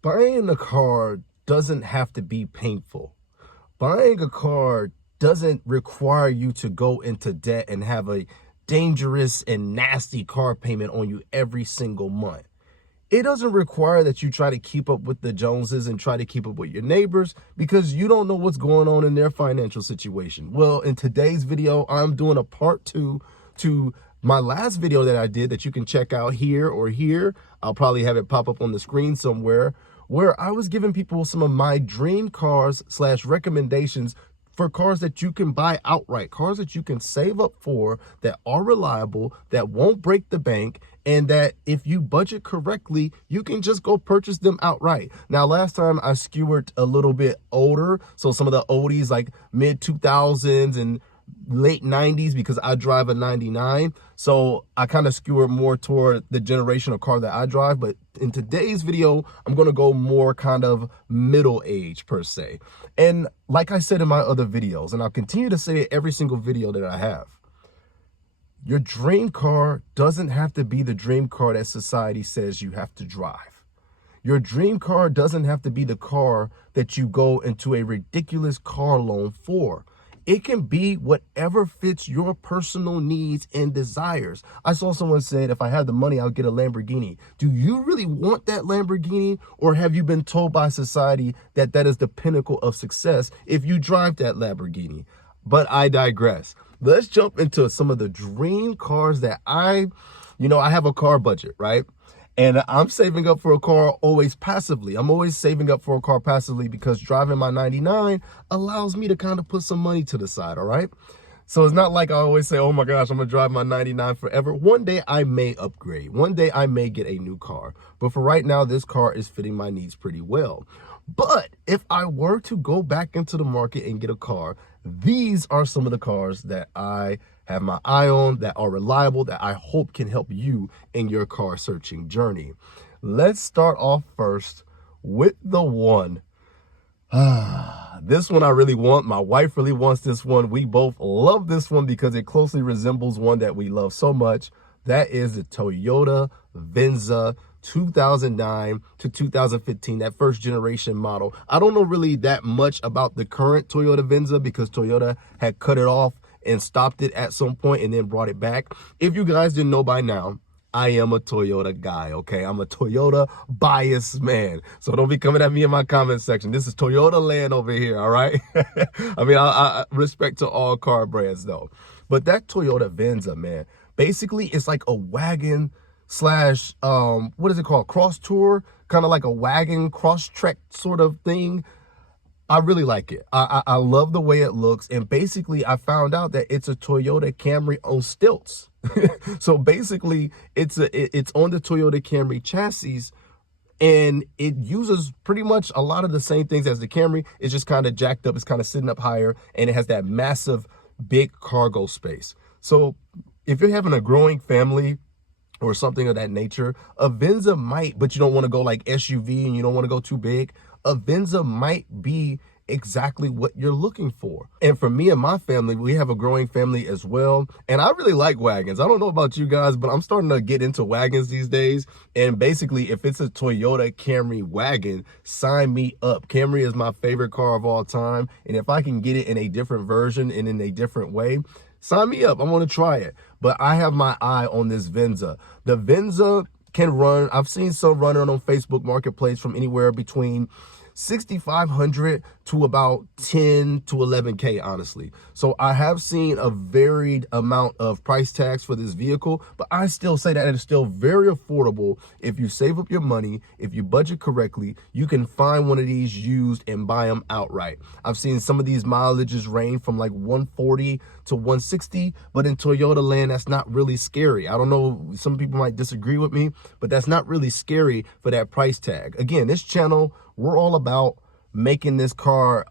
Buying a car doesn't have to be painful. Buying a car doesn't require you to go into debt and have a dangerous and nasty car payment on you every single month. It doesn't require that you try to keep up with the Joneses and try to keep up with your neighbors because you don't know what's going on in their financial situation. Well, in today's video, I'm doing a part 2 to my last video that I did that you can check out here or here. I'll probably have it pop up on the screen somewhere, where I was giving people some of my dream cars / recommendations for cars that you can buy outright, cars that you can save up for, that are reliable, that won't break the bank, and that if you budget correctly, you can just go purchase them outright. Now, last time I skewered a little bit older, so some of the oldies like mid 2000s and late 90s, because I drive a 99, so I kind of skewer more toward the generation of car that I drive. But in today's video, I'm going to go more kind of middle age per se. And like I said in my other videos, and I'll continue to say it every single video that I have, your dream car doesn't have to be the dream car that society says you have to drive. Your dream car doesn't have to be the car that you go into a ridiculous car loan for. It can be whatever fits your personal needs and desires. I saw someone said, if I had the money, I'll get a Lamborghini. Do you really want that Lamborghini? Or have you been told by society that that is the pinnacle of success if you drive that Lamborghini? But I digress. Let's jump into some of the dream cars that I have a car budget, right? And I'm saving up for a car always passively. I'm always saving up for a car passively because driving my 99 allows me to kind of put some money to the side, all right? So it's not like I always say, oh my gosh, I'm gonna drive my 99 forever. One day I may upgrade. One day I may get a new car. But for right now, this car is fitting my needs pretty well. But if I were to go back into the market and get a car, these are some of the cars that I have my eye on, that are reliable, that I hope can help you in your car searching journey. Let's start off first with the one. This one I really want. My wife really wants this one. We both love this one because it closely resembles one that we love so much. That is the Toyota Venza 2009 to 2015, that first generation model. I don't know really that much about the current Toyota Venza because Toyota had cut it off and stopped it at some point and then brought it back. If you guys didn't know by now, I am a Toyota guy, okay? I'm a Toyota biased man. So don't be coming at me in my comment section. This is Toyota land over here, all right? I mean, I respect to all car brands though. But that Toyota Venza, man, basically it's like a wagon / what is it called? Cross tour, kind of like a wagon cross trek sort of thing. I really like it. I love the way it looks. And basically I found out that it's a Toyota Camry on stilts. So basically it's on the Toyota Camry chassis, and it uses pretty much a lot of the same things as the Camry. It's just kind of jacked up. It's kind of sitting up higher, and it has that massive big cargo space. So if you're having a growing family or something of that nature, a Venza might, but you don't want to go like SUV and you don't want to go too big, a Venza might be exactly what you're looking for. And for me and my family, we have a growing family as well. And I really like wagons. I don't know about you guys, but I'm starting to get into wagons these days. And basically, if it's a Toyota Camry wagon, sign me up. Camry is my favorite car of all time. And if I can get it in a different version and in a different way, sign me up. I want to try it. But I have my eye on this Venza. The Venza can run, I've seen some running on Facebook Marketplace from anywhere between $6,500 to about 10 to 11K, honestly. So I have seen a varied amount of price tags for this vehicle, but I still say that it is still very affordable. If you save up your money, if you budget correctly, you can find one of these used and buy them outright. I've seen some of these mileages range from like 140 to 160, but in Toyota land, that's not really scary. I don't know, some people might disagree with me, but that's not really scary for that price tag. Again, this channel, we're all about making this car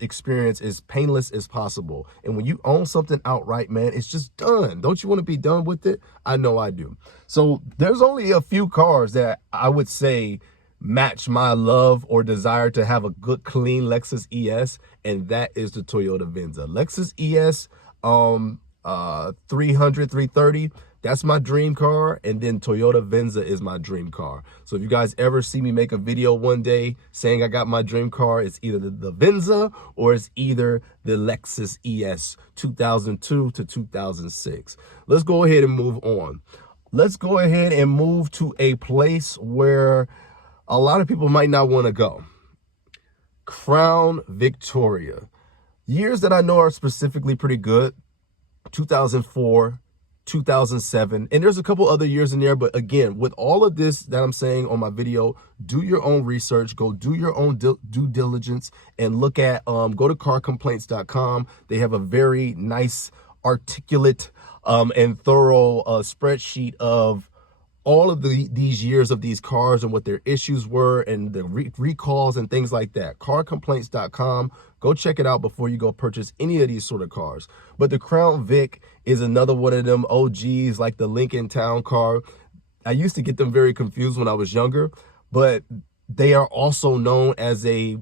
experience as painless as possible. And when you own something outright, man, it's just done. Don't you want to be done with it? I know I do. So there's only a few cars that I would say match my love or desire to have a good, clean Lexus ES, and that is the Toyota Venza. Lexus ES 300, 330, That's my dream car, and then Toyota Venza is my dream car. So if you guys ever see me make a video one day saying I got my dream car, it's either the Venza or it's either the Lexus ES 2002 to 2006. Let's go ahead and move on. Let's go ahead and move to a place where a lot of people might not want to go. Crown Victoria. Years that I know are specifically pretty good: 2004, 2007, and there's a couple other years in there. But again, with all of this that I'm saying on my video, do your own research, go do your own due diligence, and look at go to carcomplaints.com. They have a very nice, articulate and thorough spreadsheet of all of these years of these cars and what their issues were and the recalls and things like that. Carcomplaints.com. Go check it out before you go purchase any of these sort of cars. But the Crown Vic is another one of them OGs, like the Lincoln Town Car. I used to get them very confused when I was younger, but they are also known as a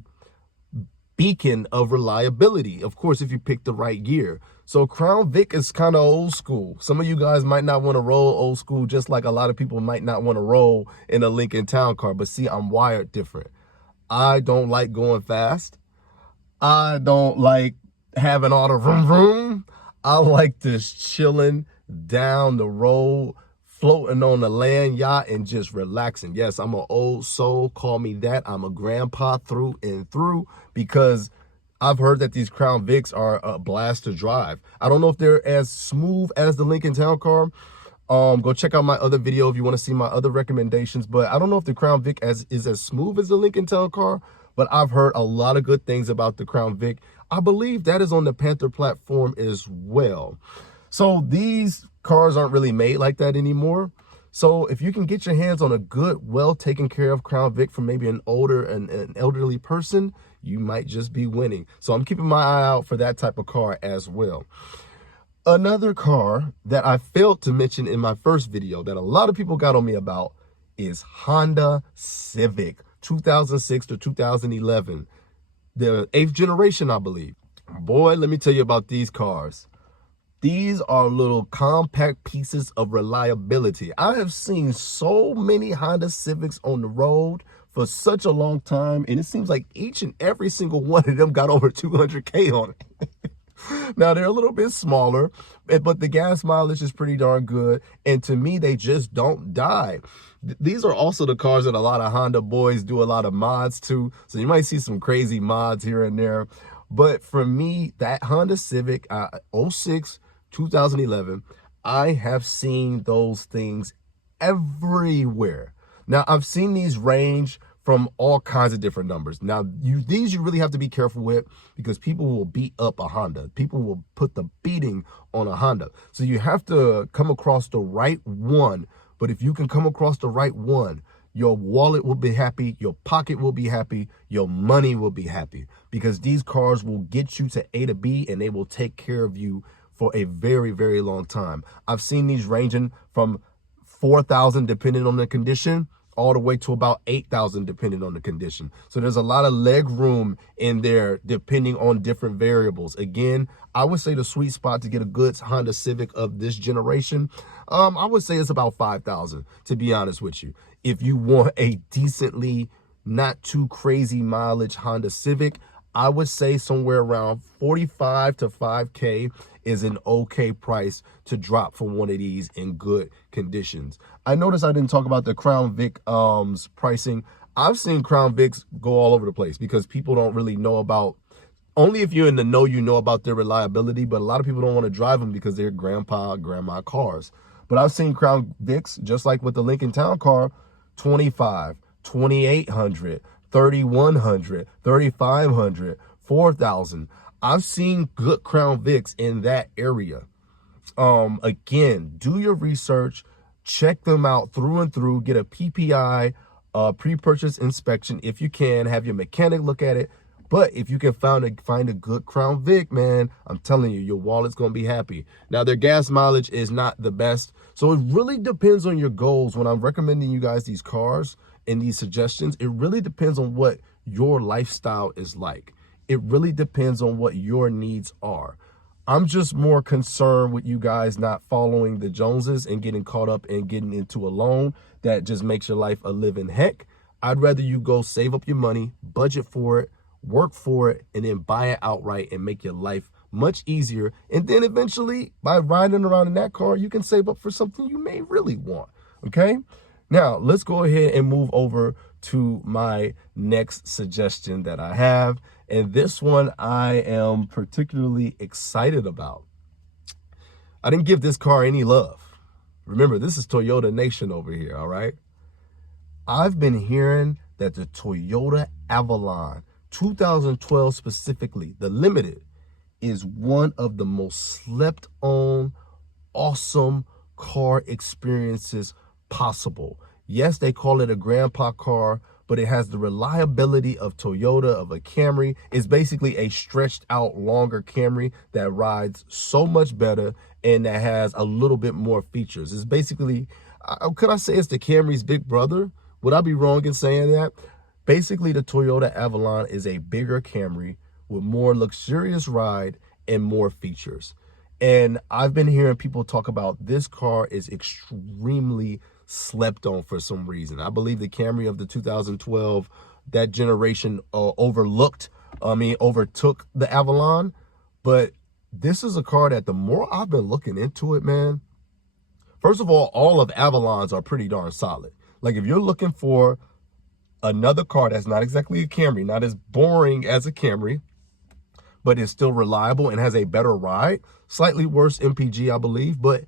beacon of reliability, of course, if you pick the right year. So Crown Vic is kind of old school. Some of you guys might not want to roll old school, just like a lot of people might not want to roll in a Lincoln Town Car. But see, I'm wired different. I don't like going fast. I don't like having all the vroom vroom. I like just chilling down the road, floating on the land yacht and just relaxing. Yes, I'm an old soul. Call me that. I'm a grandpa through and through, because I've heard that these Crown Vics are a blast to drive. I don't know if they're as smooth as the Lincoln Town Car. Go check out my other video if you want to see my other recommendations. But I don't know if the Crown Vic is as smooth as the Lincoln Town Car, but I've heard a lot of good things about the Crown Vic. I believe that is on the Panther platform as well. So these cars aren't really made like that anymore. So if you can get your hands on a good, well taken care of Crown Vic from maybe an elderly person, you might just be winning. So I'm keeping my eye out for that type of car as well. Another car that I failed to mention in my first video that a lot of people got on me about is Honda Civic 2006 to 2011. The 8th generation, I believe. Boy, let me tell you about these cars. These are little compact pieces of reliability. I have seen so many Honda Civics on the road for such a long time, and it seems like each and every single one of them got over 200K on it. Now, they're a little bit smaller, but the gas mileage is pretty darn good, and to me, they just don't die. These are also the cars that a lot of Honda boys do a lot of mods to, so you might see some crazy mods here and there. But for me, that Honda Civic 06, 2011, I have seen those things everywhere. Now, I've seen these range from all kinds of different numbers. Now, these you really have to be careful with, because people will beat up a Honda. People will put the beating on a Honda. So you have to come across the right one. But if you can come across the right one, your wallet will be happy, your pocket will be happy, your money will be happy, because these cars will get you to A to B, and they will take care of you for a very, very long time. I've seen these ranging from 4,000 depending on the condition, all the way to about 8,000 depending on the condition. So there's a lot of leg room in there depending on different variables. Again, I would say the sweet spot to get a good Honda Civic of this generation, I would say it's about 5,000, to be honest with you. If you want a decently, not too crazy mileage Honda Civic, I would say somewhere around 45 to 5K is an okay price to drop for one of these in good conditions. I noticed I didn't talk about the Crown Vic pricing. I've seen Crown Vics go all over the place because people don't really know about, only if you're in the know, you know about their reliability, but a lot of people don't want to drive them because they're grandpa, grandma cars. But I've seen Crown Vics, just like with the Lincoln Town Car, 25, 2,800, 3,100, 3,500, 4,000. I've seen good Crown Vics in that area. Again, do your research, check them out through and through, get a PPI, pre-purchase inspection if you can, have your mechanic look at it. But if you can find a good Crown Vic, man, I'm telling you, your wallet's going to be happy. Now, their gas mileage is not the best, so it really depends on your goals. When I'm recommending you guys these cars and these suggestions, it really depends on what your lifestyle is like. It really depends on what your needs are. I'm just more concerned with you guys not following the Joneses and getting caught up and getting into a loan that just makes your life a living heck. I'd rather you go save up your money, budget for it, work for it, and then buy it outright and make your life much easier. And then eventually, by riding around in that car, you can save up for something you may really want. Okay? Now, let's go ahead and move over to my next suggestion that I have. And this one I am particularly excited about. I didn't give this car any love. Remember, this is Toyota Nation over here, all right? I've been hearing that the Toyota Avalon, 2012 specifically, the Limited, is one of the most slept on, awesome car experiences possible. Yes, they call it a grandpa car, but it has the reliability of Toyota, of a Camry. It's basically a stretched out, longer Camry that rides so much better and that has a little bit more features. It's basically, could I say it's the Camry's big brother? Would I be wrong in saying that? Basically, the Toyota Avalon is a bigger Camry with more luxurious ride and more features. And I've been hearing people talk about this car is extremely slept on for some reason. I believe the Camry of the 2012, that generation overtook the Avalon. But this is a car that the more I've been looking into it, man, first of all of Avalons are pretty darn solid. Like if you're looking for another car that's not exactly a Camry, not as boring as a Camry, but is still reliable and has a better ride, slightly worse MPG, I believe, but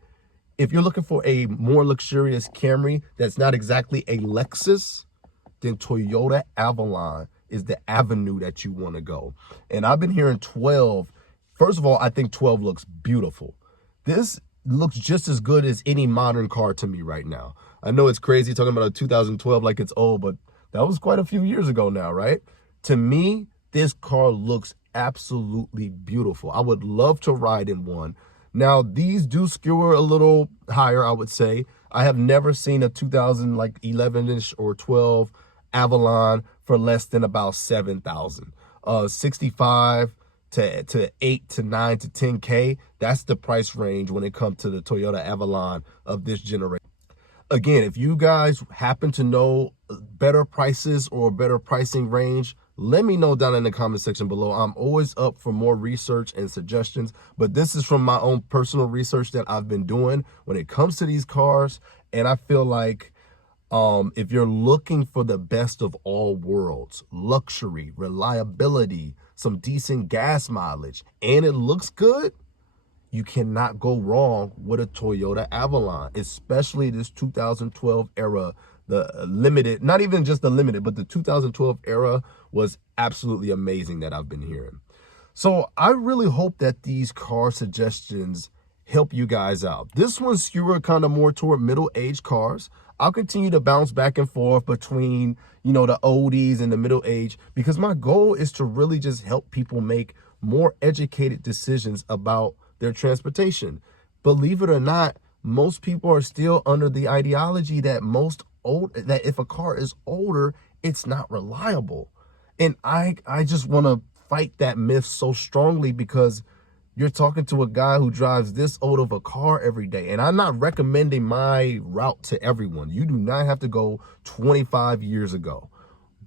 if you're looking for a more luxurious Camry that's not exactly a Lexus, then Toyota Avalon is the avenue that you want to go. And I've been hearing 12. First of all, I think 12 looks beautiful. This looks just as good as any modern car to me right now. I know it's crazy talking about a 2012 like it's old, but that was quite a few years ago now, right? To me, this car looks absolutely beautiful. I would love to ride in one. Now, these do skewer a little higher, I would say. I have never seen a 2011-ish or 12 Avalon for less than about 7,000. 65 to 8 to 9 to 10K, that's the price range when it comes to the Toyota Avalon of this generation. Again, if you guys happen to know better prices or better pricing range, let me know down in the comment section below. I'm always up for more research and suggestions, but this is from my own personal research that I've been doing when it comes to these cars. And I feel like if you're looking for the best of all worlds, luxury, reliability, some decent gas mileage, and it looks good, you cannot go wrong with a Toyota Avalon, especially this 2012 era. The Limited, not even just the Limited, but the 2012 era was absolutely amazing that I've been hearing. So I really hope that these car suggestions help you guys out. This one's skewered kind of more toward middle-aged cars. I'll continue to bounce back and forth between, the oldies and the middle age, because my goal is to really just help people make more educated decisions about their transportation. Believe it or not, most people are still under the ideology that that if a car is older, it's not reliable. And I just want to fight that myth so strongly, because you're talking to a guy who drives this old of a car every day. And I'm not recommending my route to everyone. You do not have to go 25 years ago.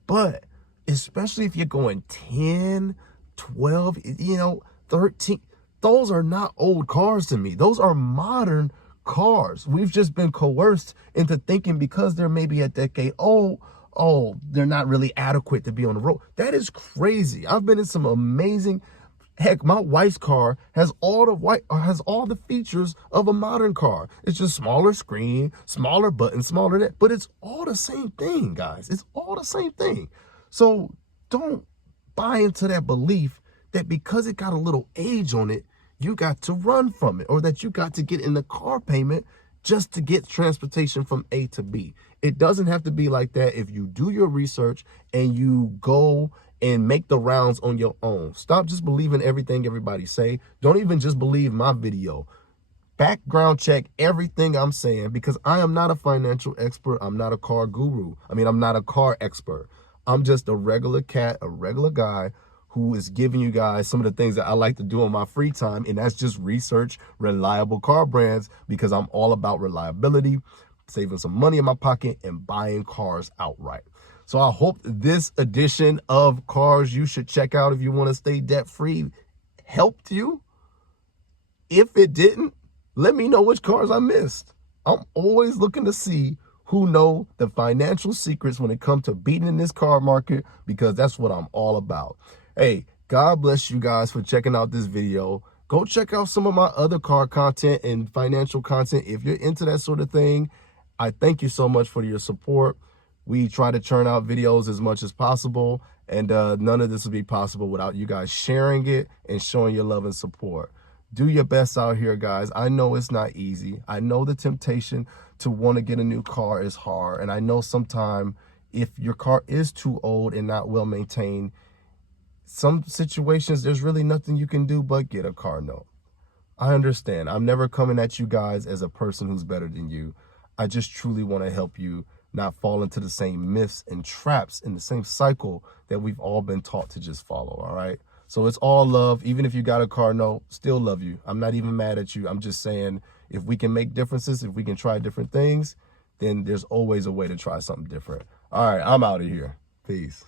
But especially if you're going 10, 12, 13, those are not old cars to me. Those are modern cars. We've just been coerced into thinking because they're maybe a decade old, they're not really adequate to be on the road. That is crazy. I've been in some amazing, heck, my wife's car has all the features of a modern car. It's just smaller screen, smaller button, smaller that, but it's all the same thing, guys. It's all the same thing. So don't buy into that belief that because it got a little age on it, you got to run from it, or that you got to get in the car payment just to get transportation from A to B. It doesn't have to be like that if you do your research and you go and make the rounds on your own. Stop just believing everything everybody say. Don't even just believe my video. Background check everything I'm saying, because I am not a financial expert. I'm not a car guru. I'm not a car expert. I'm just a regular cat, a regular guy who is giving you guys some of the things that I like to do in my free time, and that's just research reliable car brands, because I'm all about reliability, saving some money in my pocket, and buying cars outright. So I hope this edition of Cars You Should Check Out If You Want to Stay Debt-Free helped you. If it didn't, let me know which cars I missed. I'm always looking to see who know the financial secrets when it comes to beating in this car market, because that's what I'm all about. Hey, God bless you guys for checking out this video. Go check out some of my other car content and financial content if you're into that sort of thing. I thank you so much for your support. We try to churn out videos as much as possible, and none of this would be possible without you guys sharing it and showing your love and support. Do your best out here, guys. I know it's not easy. I know the temptation to want to get a new car is hard, and I know sometimes if your car is too old and not well maintained, some situations there's really nothing you can do but get a car note. I understand. I'm never coming at you guys as a person who's better than you. I just truly want to help you not fall into the same myths and traps in the same cycle that we've all been taught to just follow, all right? So it's all love. Even if you got a car note, still love you. I'm not even mad at you. I'm just saying, if we can make differences, if we can try different things, then there's always a way to try something different. All right, I'm out of here. Peace.